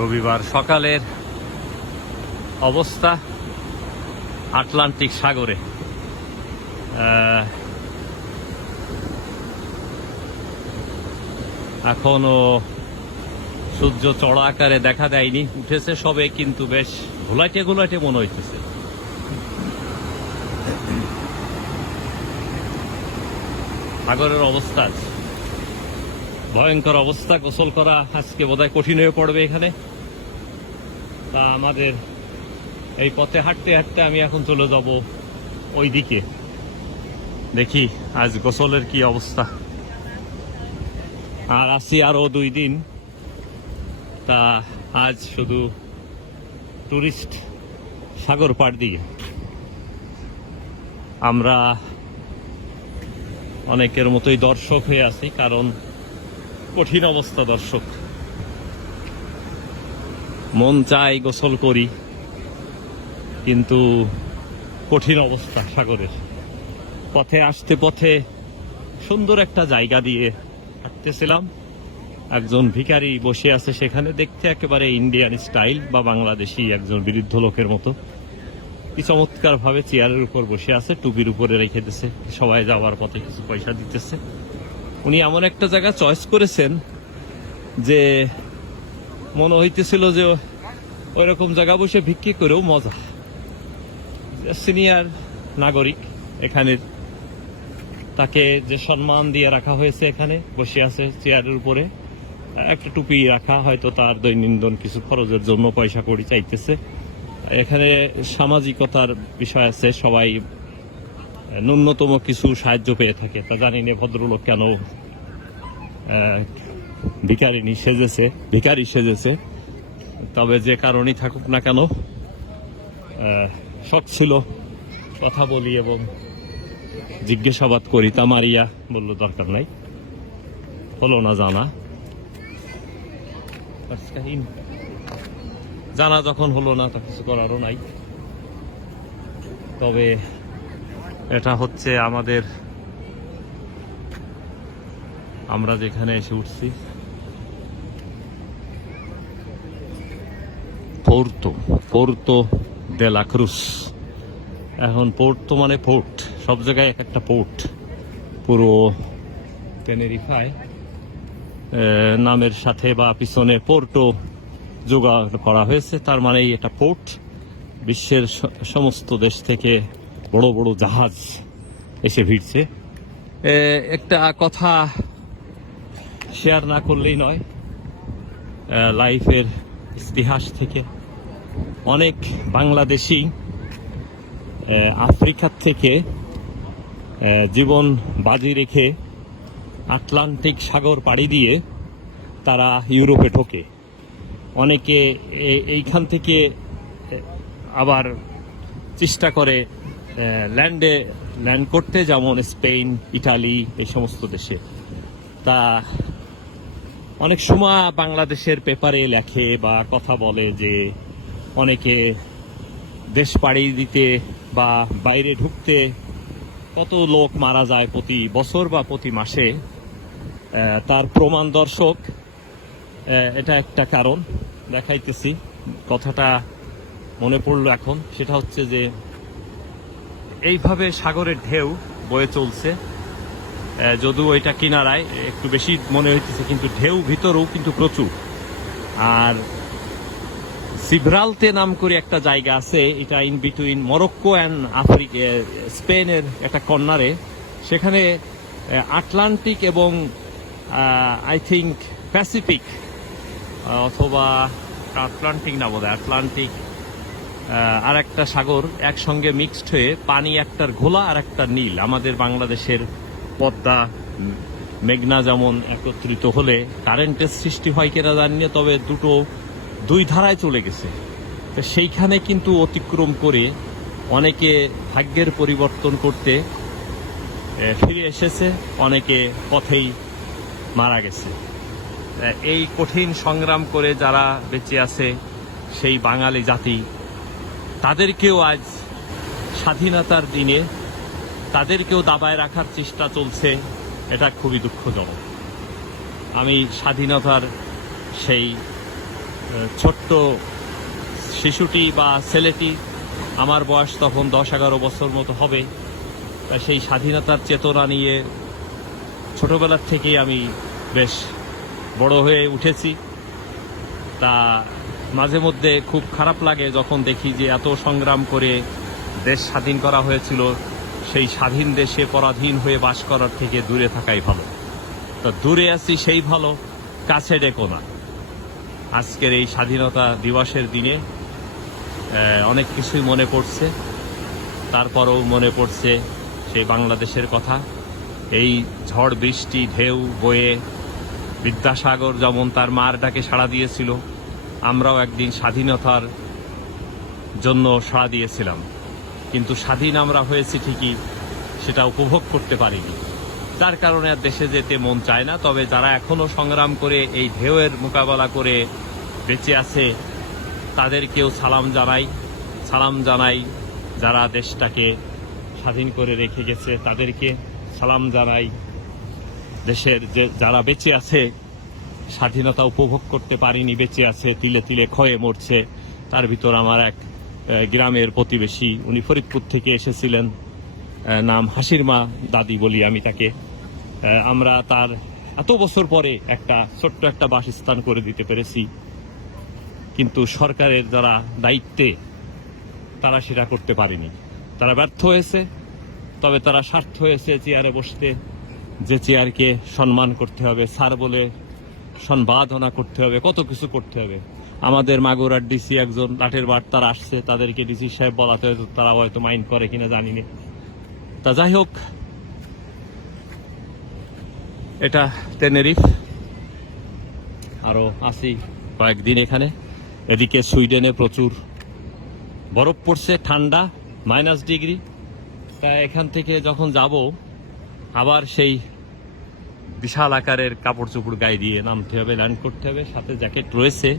রবিবার সকালের অবস্থা আটলান্টিক সাগরে। এখনো সূর্য চড়া আকারে দেখা দেয়নি, উঠেছে সবে, কিন্তু বেশ ঘোলাটে ঘোলাটে মনে হইতেছে। সাগরের অবস্থা ভয়ঙ্কর অবস্থা। গোসল করা আজকে বোধহয় কঠিন হয়ে পড়বে এখানে। তা আমাদের এই পথে হাঁটতে হাঁটতে আমি এখন চলে যাব ওই দিকে, দেখি আজ গোসলের কি অবস্থা। আর আছি আরো 2 দিন। তা আজ শুধু টুরিস্ট সাগর পাড় দিয়ে। আমরা অনেকের মতোই দর্শক হয়ে আছি, কারণ কঠিন অবস্থা। দর্শক, মন চাই গোসল করি, কিন্তু কঠিন অবস্থা সাগরের। পথে আসতে পথে সুন্দর একটা জায়গা দিয়ে হাঁটতেছিলাম, একজন ভিখারি বসে আছে সেখানে, দেখতে একেবারে ইন্ডিয়ান স্টাইল বা বাংলাদেশি একজন বৃদ্ধ লোকের মতো। কি চমৎকার ভাবে চেয়ারের উপর বসে আছে, টুপির উপরে রেখে দিয়েছে, সবাই যাওয়ার পথে কিছু পয়সা দিতেছে। উনি এমন একটা জায়গা চয়েস করেছেন যে মনে হইতেছিল যে ওইরকম জায়গা বসে ভিক্ষি করেও মজা। সিনিয়র নাগরিক এখানের, তাকে যে সম্মান দিয়ে রাখা হয়েছে, এখানে বসে আছে চেয়ারের উপরে, একটা টুপি রাখা, হয়তো তার দৈনন্দিন কিছু খরচের জন্য পয়সা কড়ি চাইতেছে। এখানে সামাজিকতার বিষয় আছে, সবাই ন্যূনতম কিছু সাহায্য পেয়ে থাকে। তা জানি না ভদ্রলোক কেন ভিখারি সেজেছে। তবে যে কারণেই থাকুক না কেন, শখ ছিল কথা বলি এবং জিজ্ঞাসাবাদ করি। তা মারিয়া বললো দরকার নাই, হলো না জানা যখন হলো না, তা কিছু করারও নাই। তবে এটা হচ্ছে আমরা যেখানে এসে উঠছি, পোর্তো দে লা ক্রুজ। এখন পোর্তো মানে পোর্ট, সব জায়গায় একটা পোর্ট। পুরো টেনেরিফায় নামের সাথে বা পিছনে পোর্টো যোগাড় করা হয়েছে, তার মানে এটা পোর্ট। বিশ্বের সমস্ত দেশ থেকে বড় বড় জাহাজ এসে ভিড়ছে। একটা কথা শেয়ার না করলেই নয়, লাইফের ইতিহাস থেকে অনেক বাংলাদেশি আফ্রিকার থেকে জীবন বাজি রেখে আটলান্টিক সাগর পাড়ি দিয়ে তারা ইউরোপে ঢোকে। অনেকে এইখান থেকে আবার চেষ্টা করে ল্যান্ড করতে, যেমন স্পেন, ইটালি, এই সমস্ত দেশে। তা অনেক সময় বাংলাদেশের পেপারে লেখে বা কথা বলে যে অনেকে দেশ পাড়ি দিতে বা বাইরে ঢুকতে কত লোক মারা যায় প্রতি বছর বা প্রতি মাসে। তার প্রমাণ দর্শক, এটা একটা কারণ দেখাইতেছি। কথাটা মনে পড়লো এখন। সেটা হচ্ছে যে এইভাবে সাগরের ঢেউ বয়ে চলছে, যদিও এটা কিনারায় একটু বেশি মনে হইতেছে, কিন্তু ঢেউ ভিতরেও কিন্তু প্রচুর। আর সিব্রালতে নাম করে একটা জায়গা আছে, এটা ইন বিটুইন মরক্কো অ্যান্ড স্পেনের একটা কর্নারে। সেখানে আটলান্টিক এবং আই থিঙ্ক প্যাসিফিক, অথবা আটলান্টিক না বোধহয়, আটলান্টিক আর একটা সাগর একসঙ্গে মিক্সড হয়ে পানি একটার ঘোলা আর একটা নীল। আমাদের বাংলাদেশের পদ্মা, মেঘনা যেমন একত্রিত হলে কারেন্টের সৃষ্টি হয় কিনা জানি না, তবে দুই ধারায় চলে গেছে। তো সেইখানে কিন্তু অতিক্রম করে অনেকে ভাগ্যের পরিবর্তন করতে ফিরে এসেছে, অনেকে পথেই মারা গেছে। এই কঠিন সংগ্রাম করে যারা বেঁচে আছে, সেই বাঙালি জাতি, তাদেরকেও আজ স্বাধীনতার দিনে তাদেরকেও দাবায় রাখার চেষ্টা চলছে। এটা খুবই দুঃখজনক। আমি স্বাধীনতার সেই ছোট্ট শিশুটি বা ছেলেটি, আমার বয়স তখন 10-11 বছর মতো হবে। তাই সেই স্বাধীনতার চেতনা নিয়ে ছোটবেলার থেকেই আমি বেশ বড় হয়ে উঠেছি। তা মাঝে মধ্যে খুব খারাপ লাগে যখন দেখি যে এত সংগ্রাম করে দেশ স্বাধীন করা হয়েছিল, সেই স্বাধীন দেশে পরাধীন হয়ে বাস করার থেকে দূরে থাকাই ভালো। তো দূরে আছি সেই ভালো, কাছে ডেকো না। আজকের এই স্বাধীনতা দিবসের দিনে অনেক কিছুই মনে পড়ছে, তারপরেও মনে পড়ছে সেই বাংলাদেশের কথা। এই ঝড় বৃষ্টি ঢেউ বয়ে বিদ্যাসাগর যেমন তার মার ডাকে সাড়া দিয়েছিল, আমরাও একদিন স্বাধীনতার জন্য সাড়া দিয়েছিলাম, কিন্তু স্বাধীন আমরা হয়েছি ঠিকই, সেটা উপভোগ করতে পারিনি। যার কারণে আর দেশে যেতে মন চায় না। তবে যারা এখনো সংগ্রাম করে এই ঢেউয়ের মোকাবেলা করে বেঁচে আছে, তাদেরকেও সালাম জানাই। যারা দেশটাকে স্বাধীন করে রেখে গেছে তাদেরকে সালাম জানাই। দেশের যে যারা বেঁচে আছে, স্বাধীনতা উপভোগ করতে পারিনি, বেঁচে আছে, তিলে তিলে ক্ষয়ে মরছে। তার ভিতর আমার এক গ্রামের প্রতিবেশী, উনি ফরিদপুর থেকে এসেছিলেন, নাম হাসির মা দাদি বলি আমি তাকে। আমরা তার এত বছর পরে ছোট্ট একটা বাসস্থান করে দিতে পেরেছি, কিন্তু সরকারের যারা দায়িত্বে তারা সেটা করতে পারেনি। তারা ব্যর্থ হয়েছে। তবে তারা স্বার্থ হয়েছে চেয়ারে বসতে, যে চেয়ারকে সম্মান করতে হবে, স্যার বলে সম্বাদনা করতে হবে, কত কিছু করতে হবে। আমাদের মাগুরার ডিসি একজন লাঠের বাট তারা আসছে, তাদেরকে ডিসি সাহেব বলাতে হয়তো তারা হয়তো মাইন্ড করে কিনা জানি না। তা যাই হোক, এটা টেনেরিফ। আরো আছি কয়েকদিন এখানে। এদিকে সুইডেনে প্রচুর বরফ পড়ছে, ঠান্ডা -ডিগ্রি। তা এখান থেকে যখন যাব, আবার সেই বিশাল আকারের কাপড় চোপড় গায়ে দিয়ে নামতে হবে, ল্যান্ড করতে হবে। সাথে জ্যাকেট রয়েছে।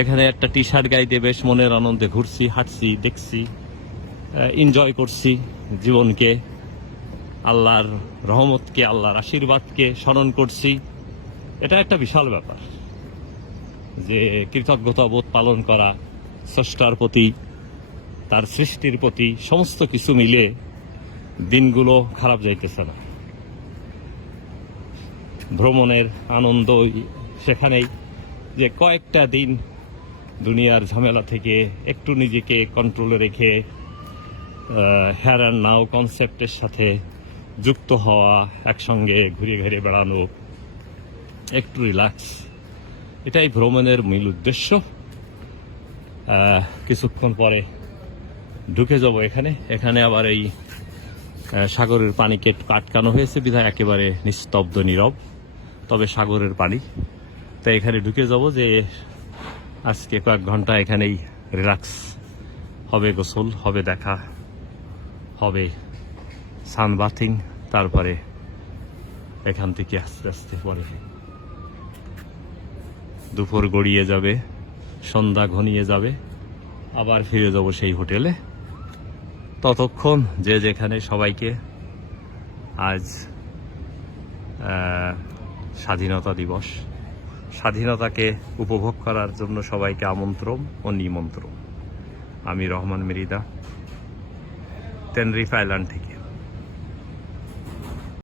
এখানে একটা টি শার্ট গায়ে দিয়ে বেশ মনের আনন্দে ঘুরছি, হাঁটছি, দেখছি, এনজয় করছি জীবনকে, আল্লাহর রহমতকে, আল্লাহর আশীর্বাদকে স্মরণ করছি। এটা একটা বিশাল ব্যাপার যে কৃতজ্ঞতা বোধ পালন করা স্রষ্টার প্রতি, তার সৃষ্টির প্রতি, সমস্ত কিছু মিলে দিনগুলো খারাপ যাইতেছে না। ভ্রমণের আনন্দ সেখানেই যে কয়েকটা দিন দুনিয়ার ঝামেলা থেকে একটু নিজেকে কন্ট্রোলে রেখে হেয়ার অ্যান্ড নাও কনসেপ্টের সাথে যুক্ত হওয়া, একসঙ্গে ঘুরে ঘুরে বেড়ানো, একটু রিল্যাক্স, এটাই ভ্রমণের মূল উদ্দেশ্য। কিছুক্ষণ পরে ঢুকে যাব এখানে আবার এই সাগরের পানিকে আটকানো হয়েছে বিধায় একেবারে নিস্তব্ধ নীরব, তবে সাগরের পানি। তাই এখানে ঢুকে যাব যে আজকে কয়েক ঘন্টা এখানেই রিল্যাক্স হবে, গোসল হবে, দেখা হবে, সানবাথিং, তারপরে এখান থেকে আস্তে আস্তে পরে দুপুর গড়িয়ে যাবে, সন্ধ্যা ঘনিয়ে যাবে, আবার ফিরে যাব সেই হোটেলে। ততক্ষণ যে যেখানে সবাইকে আজ স্বাধীনতা দিবস, স্বাধীনতাকে উপভোগ করার জন্য সবাইকে আমন্ত্রণ ও নিমন্ত্রণ। আমি রহমান মৃধা, টেনেরিফ আইল্যান্ড থেকে।